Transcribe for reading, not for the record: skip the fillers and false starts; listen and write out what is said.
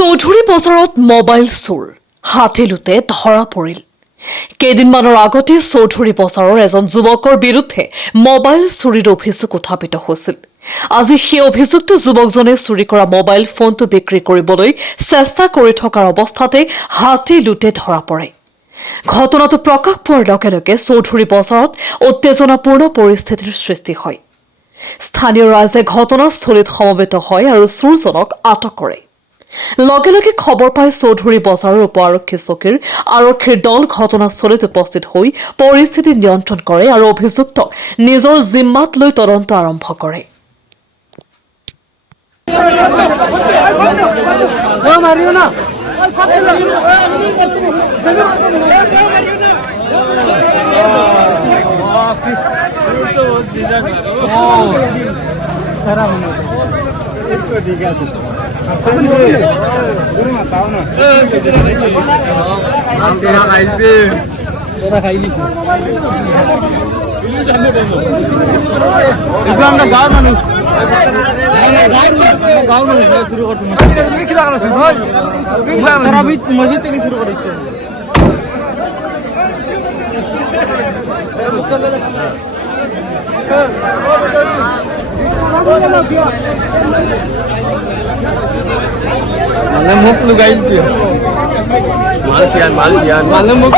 চৌধুৰী বজাৰত মোবাইল চোৰ হাতে লুটে ধৰা পৰিল। কেইদিনমানৰ আগতে চৌধুৰী বজাৰৰ এজন যুৱকৰ বিৰুদ্ধে মোবাইল চুৰিৰ অভিযোগ উত্থাপিত হৈছিল। আজি সেই অভিযুক্ত যুৱকজনে চুৰি কৰা মোবাইল ফোনটো বিক্ৰী কৰিবলৈ চেষ্টা কৰি থকাৰ অৱস্থাতে হাতে লুটে ধৰা পৰে। ঘটনাটো প্ৰকাশ পোৱাৰ লগে লগে চৌধুৰী বজাৰত উত্তেজনাপূৰ্ণ পৰিস্থিতিৰ সৃষ্টি হয়। স্থানীয় ৰাইজে ঘটনাস্থলীত সমবেত হয় আৰু চোৰজনক আটক কৰে। লগে লগে খবৰ পাই চৌধুৰী বজাৰৰ উপ আৰক্ষী চকীৰ আৰক্ষীৰ দল ঘটনাস্থলীত উপস্থিত হৈ পৰিস্থিতি নিয়ন্ত্ৰণ কৰে আৰু অভিযুক্তক নিজৰ জিম্মাত লৈ তদন্ত আৰম্ভ কৰে। Malam mau lu guys dia. Malaysian. Malam mau